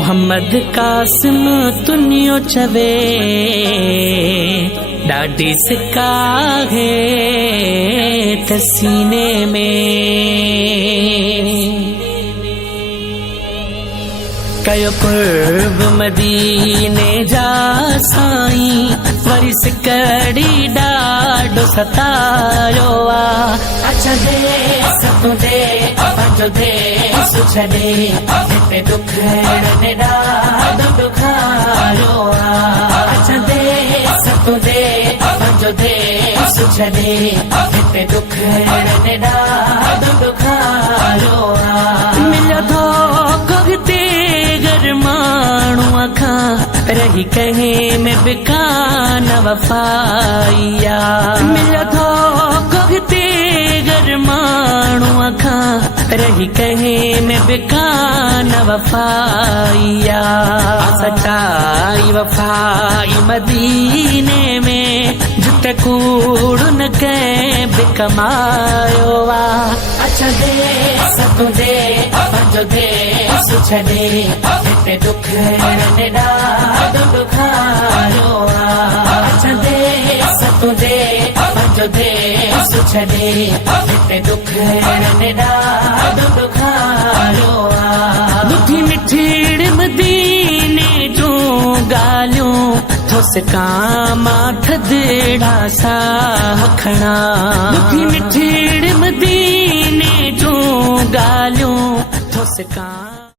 मोहम्मद कासिम तुनियो चवे ॾाढी सिका है तसीने में कयो कुर्ब मदीने जा साईं वरी सिकड़ी ॾाढो सतायो आ अच्छा दे सतो दे पंहिंजो दे सुछड़े हिते दुख ने ॾाढो दुखायो आ अच्छा दे सतो दे पंहिंजो दे सुछड़े हिते दुख ने ॾाढो दुखायो आ मिलियो थो कोगते गर माण्हूअ खां रही कहीं में बिकान वफ़ाइया मिलियो थो कोगते गर माण्हूअ खां रही कहीं में बिकान वफ़ाइया सच्चाई वफ़ाई मदीने में जुत कूड़ न कंहिं बि कमायो आ अच्छा दे सतो दे पंहिंजो दे सुछड़े हिते दुख ने ॾाढो दुखायो आ अच्छा दे सतो दे पंहिंजो दे सुछड़े हिते दुख ने ॾाढो दुखायो आ मिठी मिठीड़ मदीने जूं ॻाल्हियूं थोसकां थदड़ा सा खणा मिठी मिठीड़ मदीने जूं ॻाल्हियूं थोसकां